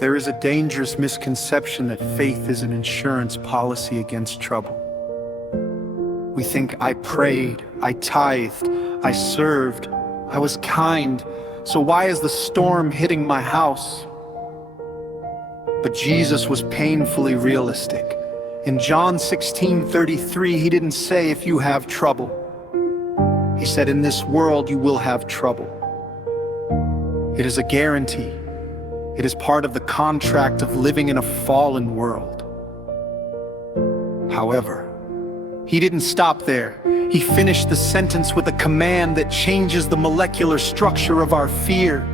There is a dangerous misconception that faith is an insurance policy against trouble. We think, I prayed, I tithed, I served, I was kind, so why is the storm hitting my house? But Jesus was painfully realistic. In John 16:33, he didn't say, if you have trouble. He said, in this world you will have trouble. It is a guarantee. It is part of the contract of living in a fallen world. However, he didn't stop there. He finished the sentence with a command that changes the molecular structure of our fear.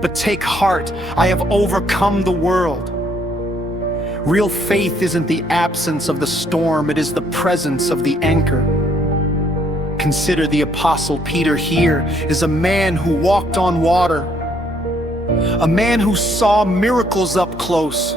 But take heart, I have overcome the world. Real faith isn't the absence of the storm, it is the presence of the anchor. Consider the Apostle Peter here is a man who walked on water, a man who saw miracles up close.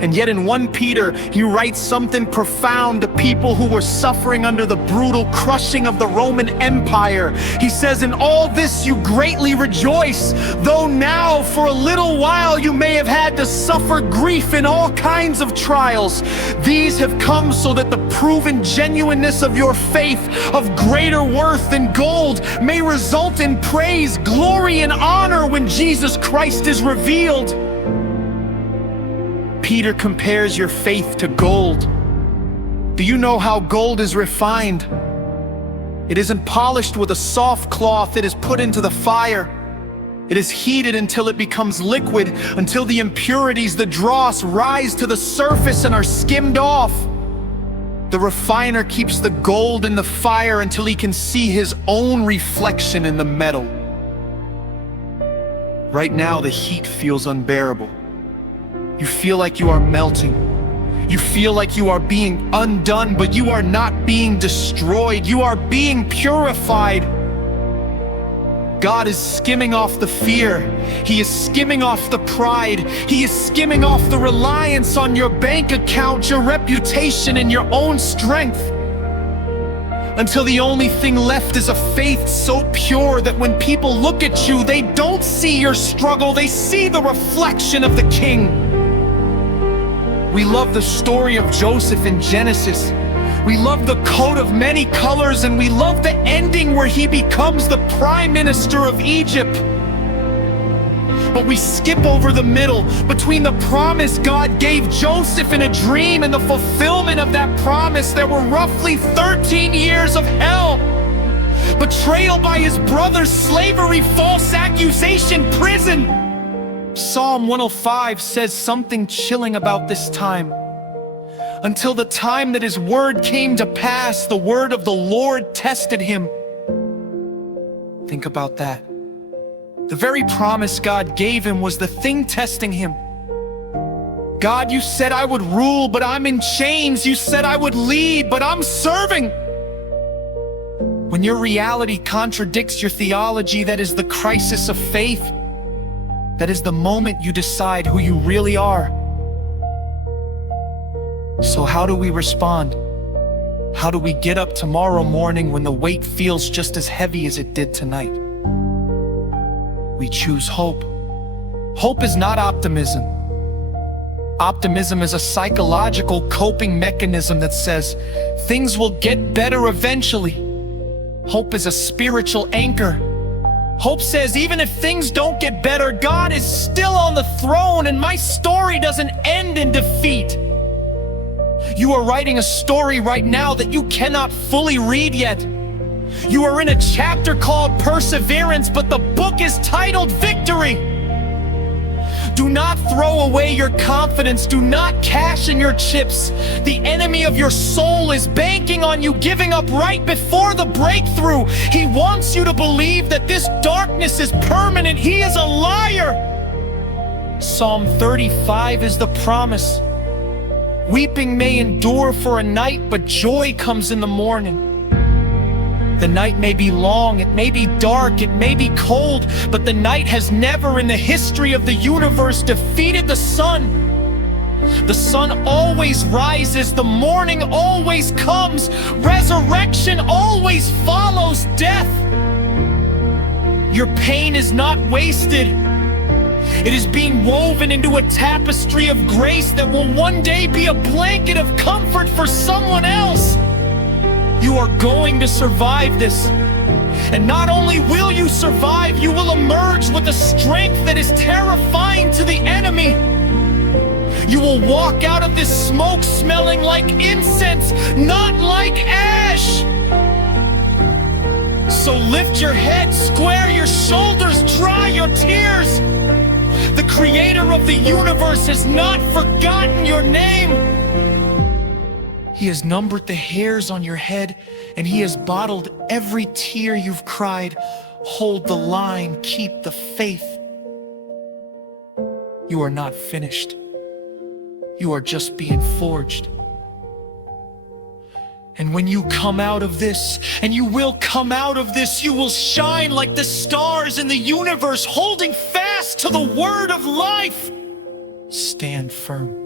And yet in 1 Peter, he writes something profound to people who were suffering under the brutal crushing of the Roman Empire. He says, in all this you greatly rejoice, though now for a little while you may have had to suffer grief in all kinds of trials. These have come so that the proven genuineness of your faith, of greater worth than gold, may result in praise, glory, and honor when Jesus Christ is revealed. Peter compares your faith to gold. Do you know how gold is refined? It isn't polished with a soft cloth, it is put into the fire. It is heated until it becomes liquid, until the impurities, the dross, rise to the surface and are skimmed off. The refiner keeps the gold in the fire until he can see his own reflection in the metal. Right now, the heat feels unbearable. You feel like you are melting. You feel like you are being undone, but you are not being destroyed. You are being purified. God is skimming off the fear. He is skimming off the pride. He is skimming off the reliance on your bank account, your reputation, and your own strength, until the only thing left is a faith so pure that when people look at you, they don't see your struggle, they see the reflection of the King. We love the story of Joseph in Genesis. We love the coat of many colors, and we love the ending where he becomes the prime minister of Egypt. But we skip over the middle between the promise God gave Joseph in a dream and the fulfillment of that promise. There were roughly 13 years of hell. Betrayal by his brothers, slavery, false accusation, prison. Psalm 105 says something chilling about this time. Until the time that his word came to pass, the word of the Lord tested him. Think about that. The very promise God gave him was the thing testing him. God, you said I would rule, but I'm in chains. You said I would lead, but I'm serving. When your reality contradicts your theology, that is the crisis of faith. That is the moment you decide who you really are. So how do we respond? How do we get up tomorrow morning when the weight feels just as heavy as it did tonight? We choose hope. Hope is not optimism. Optimism is a psychological coping mechanism that says things will get better eventually. Hope is a spiritual anchor. Hope says, even if things don't get better, God is still on the throne and my story doesn't end in defeat. You are writing a story right now that you cannot fully read yet. You are in a chapter called Perseverance, but the book is titled Victory. Do not throw away your confidence. Do not cash in your chips. The enemy of your soul is banking on you giving up right before the breakthrough. He wants you to believe that this darkness is permanent. He is a liar. Psalm 35 is the promise. Weeping may endure for a night, but joy comes in the morning. The night may be long, it may be dark, it may be cold, but the night has never in the history of the universe defeated the sun. The sun always rises, the morning always comes, resurrection always follows death. Your pain is not wasted. It is being woven into a tapestry of grace that will one day be a blanket of comfort for someone else. You are going to survive this. And not only will you survive, you will emerge with a strength that is terrifying to the enemy. You will walk out of this smoke smelling like incense, not like ash. So lift your head, square your shoulders, dry your tears. The creator of the universe has not forgotten your name. He has numbered the hairs on your head, and he has bottled every tear you've cried. Hold the line, keep the faith. You are not finished. You are just being forged. And when you come out of this, and you will come out of this, you will shine like the stars in the universe, holding fast to the word of life. Stand firm.